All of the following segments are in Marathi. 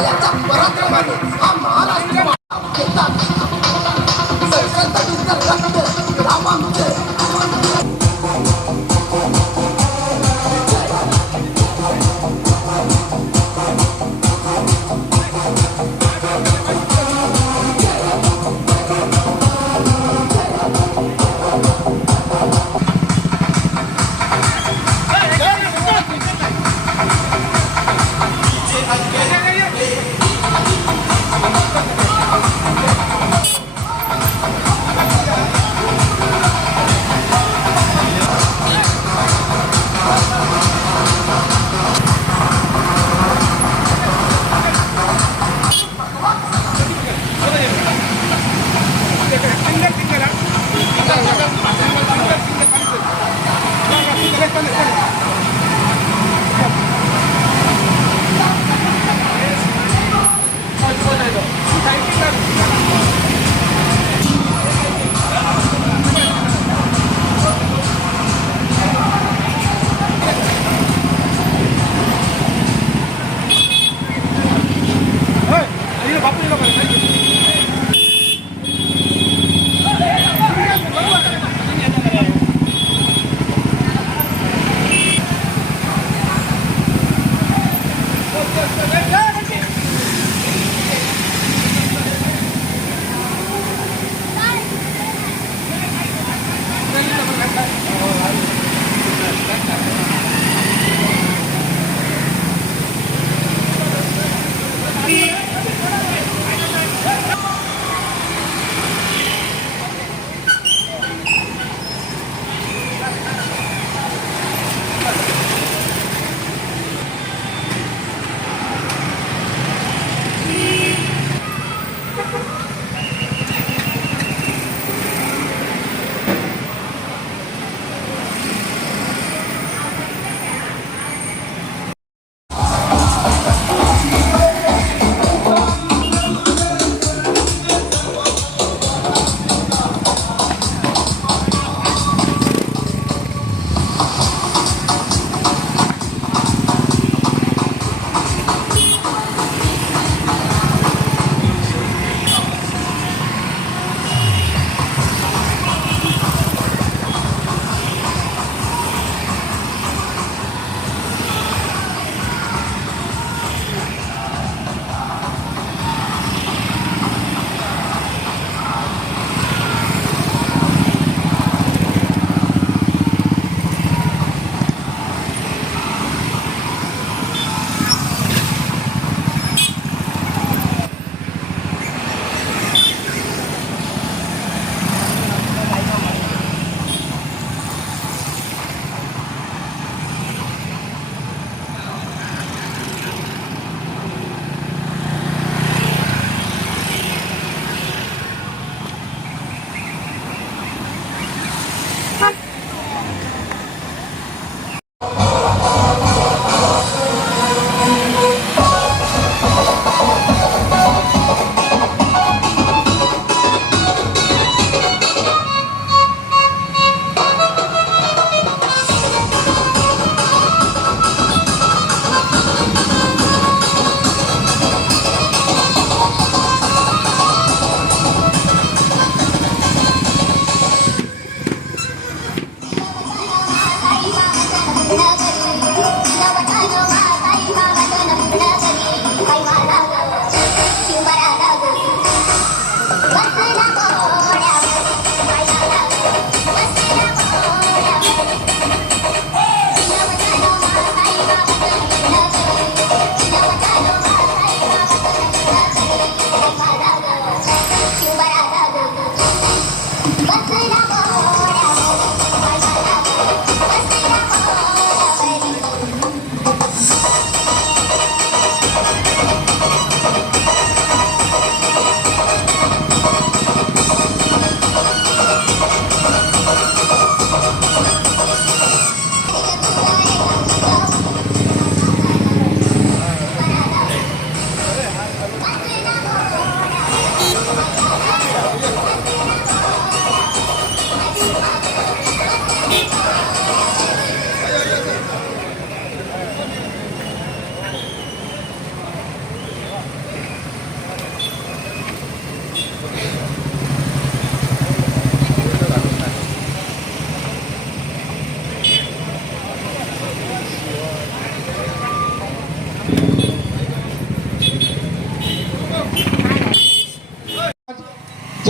शिवरायाच्या पराक्रमाने हा महाराष्ट्र घेतात. सरकारचं रक्त रामांचं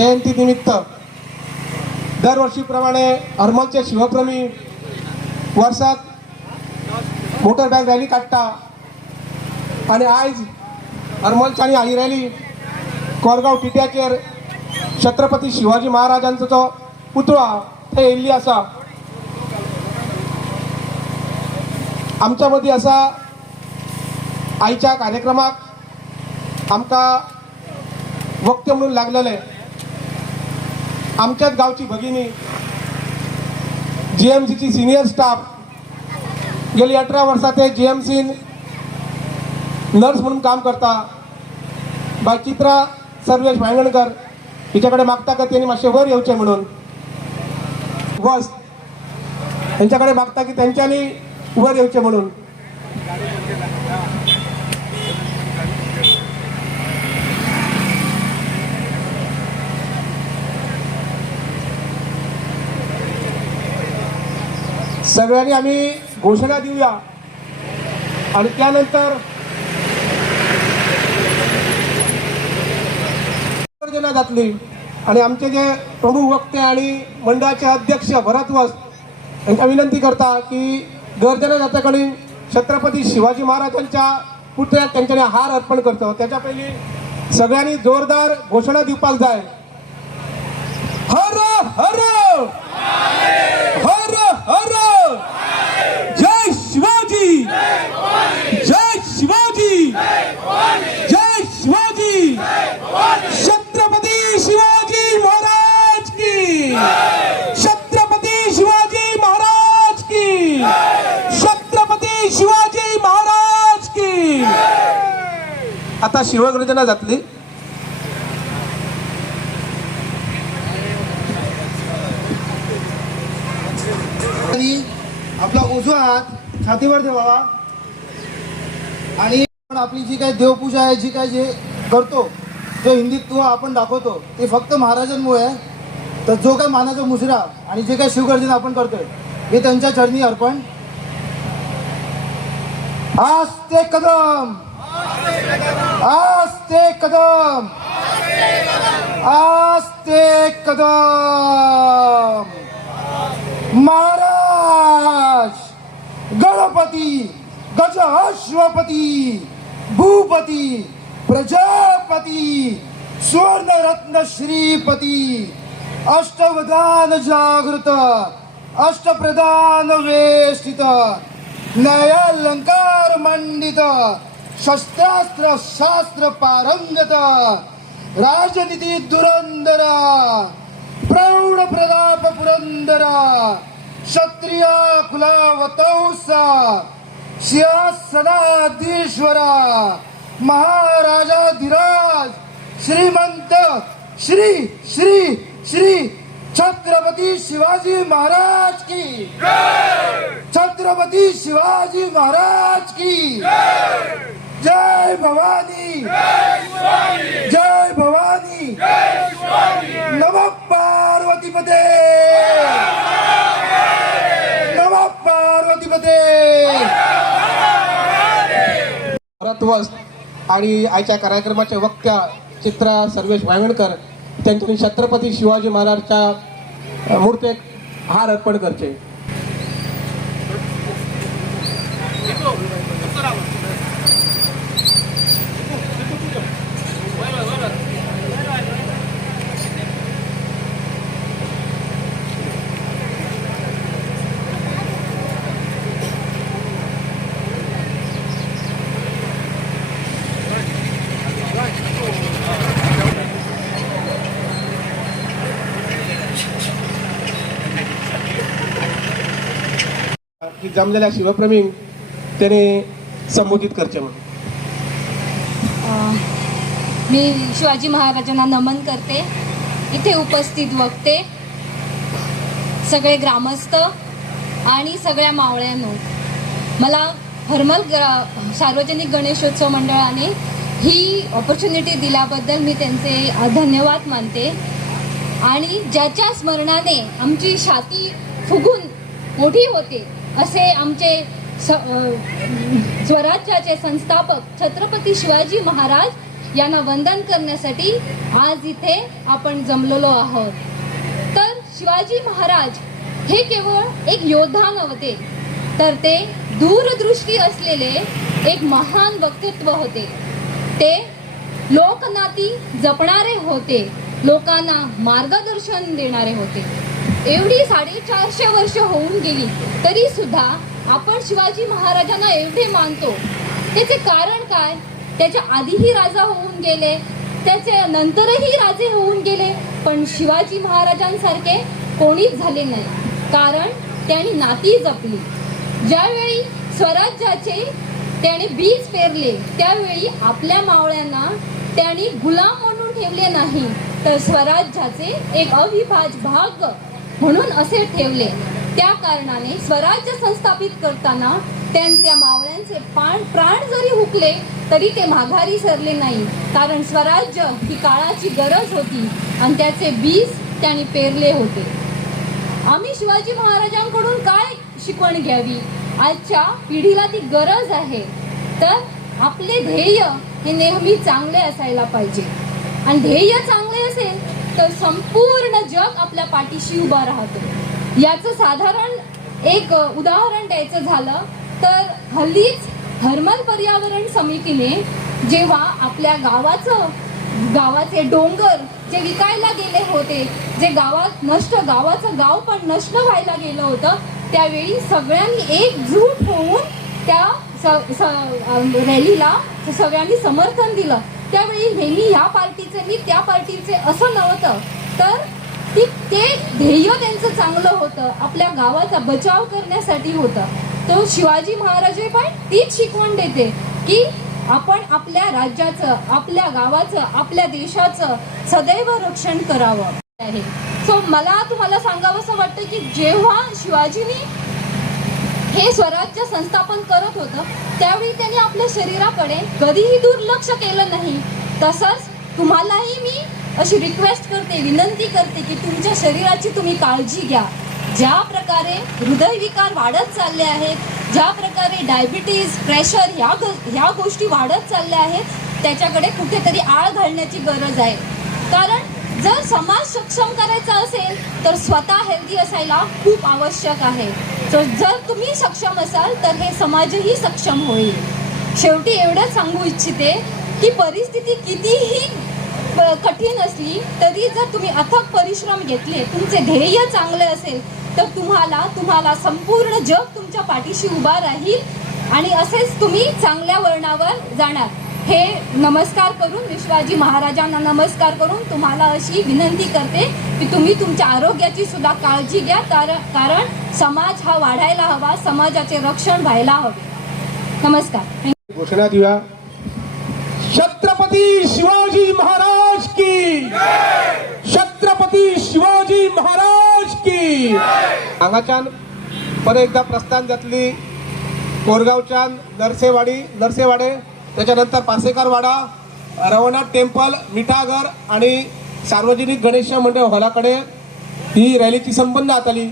जयंतीनिमित्त दरवर्षीप्रमाणे हरमलचे शिवप्रेमी वर्षात मोटर बॅग रॅली काढता आणि आयज हरमलची आणि ही रॅली कोरगांव टिट्याचेर छत्रपती शिवाजी महाराजांचो जो पुतळा थंय येयल्ली आसा. आमच्या मदीं आसा आयच्या कार्यक्रमाक आमकां वक्ते म्हणून लागलेले आमच्याच गांवची भगिनी जीएमसीची सिनियर स्टाफ गेली 18 वर्सां ते जीएमसीन नर्स म्हणून काम करता. बाय चित्रा सर्वेश वांगणकर हिच्याकडे मागता का त्यांनी मातशें वर येवचें म्हणून वस त्यांच्याकडे मागता की त्यांच्यानी वर येवचें म्हणून. सगळ्यांनी आम्ही घोषणा देऊया आणि त्यानंतर गर्जना जातली आणि आमचे जे प्रमुख वक्ते आणि मंडळाचे अध्यक्ष भरत वस यांना विनंती करता की गर्जना जाता कडेन छत्रपती शिवाजी महाराजांच्या पुतळ्याक त्यांच्यानी हार अर्पण करतो. त्याच्या पयलीं सगळ्यांनी जोरदार घोषणा दिवपाक जाय. हर हर हर हर जय शिवाजी जय शिवाजी जय शिवाजी छत्रपती शिवाजी महाराज की छत्रपती शिवाजी महाराज की छत्रपती शिवाजी महाराज की. आता शिवगर्जना जातली. आपला उजवा हात छातीवर ठेवावा आणि आपली जी काही देवपूजा आहे, जी काही जे करतो, जो हिंदुत्व आपण दाखवतो ते फक्त महाराजांमुळे आहे. तर जो काही मानाचा मुजरा आणि जे काही शिवगर्जना आपण करतोय हे त्यांच्या चरणी अर्पण. आस्ते कदम आस्ते कदम आस्ते कदम. महाराज गणपती गजअश्वपती भूपती प्रजापती सुवर्णरत्न श्रीपती अष्टवधान जागृत अष्टप्रधान वेष्टित न्यायालंकार मंडित शस्त्रास्त्र शास्त्र पारंगत राजनीती धुरंधरा प्रौढ प्रताप पुरंदरा क्षत्रिय कुलावतौसा सिंहासनाधीश्वरा महाराजाधिराज श्रीमंत श्री श्री श्री छत्रपती शिवाजी महाराज की छत्रपती शिवाजी महाराज की जय भवानी जय भवानी नमः पार्वतीपते नमः पार्वतीपते. भरतवस आणि आजच्या कार्यक्रमाचे वक्त्या चित्रा सर्वेश वांगणकर त्यांच्यानी छत्रपती शिवाजी महाराजच्या मूर्तीक हार अर्पण करचे. की जमलेल्या शिवप्रेमी त्याने संबोधित करचे म्हणून. मी शिवाजी महाराजांना नमन करते. इथे उपस्थित वक्ते, सगळे ग्रामस्थ आणि सगळ्या मावळ्यांनो, मला हरमल सार्वजनिक गणेशोत्सव मंडळाने ही ऑपॉर्च्युनिटी दिल्याबद्दल मी त्यांचे धन्यवाद मानते. आणि ज्याच्या स्मरणाने आमची छाती फुगून मोठी होते असे आमचे स्वराज्याचे संस्थापक छत्रपती शिवाजी महाराज यांना वंदन करण्यासाठी आज इथे आपण जमलेलो आहोत. तर शिवाजी महाराज हे केवळ एक योद्धा नव्हते, तर ते दूरदृष्टी असलेले एक महान व्यक्तित्व होते. ते लोकनाती जपणारे होते, लोकांना मार्गदर्शन देणारे होते. एवढी 450 वर्ष होऊन गेली तरी सुद्धा आपण शिवाजी महाराजांना एवढे मानतो. त्याचे कारण काय? त्याच्या आधीही राजा होऊन गेले, त्याच्या नंतरही राजे होऊन गेले, पण शिवाजी महाराजांसारखे कोणीच झाले नाही, कारण त्यांनी नाती जपली. ज्यावेळी स्वराज्याचे त्याने बीज पेरले त्यावेळी आपल्या मावळ्यांना त्यांनी गुलाम म्हणून ठेवले नाही, तर स्वराज्याचे एक अविभाज्य भाग म्हणून असे ठेवले. त्या कारणाने स्वराज्य संस्थापित करताना त्यांच्या मावळ्यांचे प्राण जरी हुकले तरी ते माघारी सरले नाही, कारण स्वराज्य ही काळाची गरज होती आणि त्याचे बीज त्यांनी पेरले होते. आम्ही शिवाजी महाराजांकडून काय शिकवण घ्यावी? आजच्या पिढीला ती गरज आहे. तर आपले ध्येय हे नेहमी चांगले असायला पाहिजे, आणि ध्येय चांगले असेल तर संपूर्ण जग आपल्या पाठीशी उभा राहतो. याचं साधारण एक उदाहरण द्यायचं झालं तर हल्लीच हर्मल पर्यावरण समितीने जेव्हा आपल्या गावाचे डोंगर जे विकायला गेले होते, जे गावाचं गाव पण नष्ट व्हायला गेलं होतं, त्यावेळी सगळ्यांनी एकजूट होऊन त्या रॅलीला सगळ्यांनी समर्थन दिलं. त्यावेळी मी या पार्टीचे मी त्या पार्टीचे असं नव्हतं, तर ते ध्येय त्यांचं चांगलं होतं, आपल्या गावाचा बचाव करण्यासाठी होतं. तो शिवाजी महाराज पण तीच शिकवण देते की आपण आपल्या राज्याचं, आपल्या गावाचं, आपल्या देशाचं सदैव रक्षण करावं आहे. सो मला तुम्हाला सांगावंसं वाटतं की जेव्हा शिवाजींनी हे स्वराज्य संस्थापन करत होतं त्यावेळी त्यांनी आपल्या शरीराकडे कधीही दुर्लक्ष केलं नाही. तसंच तुम्हालाही मी अशी रिक्वेस्ट करते, विनंती करते की तुमच्या शरीराची तुम्ही काळजी घ्या. ज्या प्रकारे हृदयविकार वाढत चालले आहेत, ज्या प्रकारे डायबिटीज, प्रेशर ह्या गोष्टी वाढत चालल्या आहेत, त्याच्याकडे कुठेतरी आळ घालण्याची गरज आहे. कारण जर समाज सक्षम करायचा असेल तर स्वतः हेल्दी असायला खूप आवश्यक आहे. जर तुम्ही सक्षम असाल तर हे समाजही सक्षम होईल. शेवटी एवढंच सांगू इच्छिते की परिस्थिती कितीही कठीण असली तरी जर तुम्ही अथक परिश्रम घेतले, तुमचे ध्येय चांगले असेल तर तुम्हाला संपूर्ण जग तुमच्या पाठीशी उभा राहील आणि असेच तुम्ही चांगल्या वळणावर जाणार. हे नमस्कार करून, शिवाजी महाराजांना नमस्कार करून तुम्हाला अशी विनंती करते की तुम्ही तुमच्या आरोग्याची सुद्धा काळजी घ्या, कारण समाज हा वाढायला हवा, समाजाचे रक्षण व्हायला हवे. नमस्कार. घोषणा देऊया. छत्रपती शिवाजी महाराज की, छत्रपती शिवाजी महाराज की. हांगाच्यान परत एकदा प्रस्थान जातली कोरगावच्यान नरसेवाडे, त्याच्यानंतर पासेकरवाडा, रवनाथ टेम्पल, मिठागर आणि सार्वजनिक गणेश मंडळ हॉलाकडे ही रॅलीची संपन्न जातली.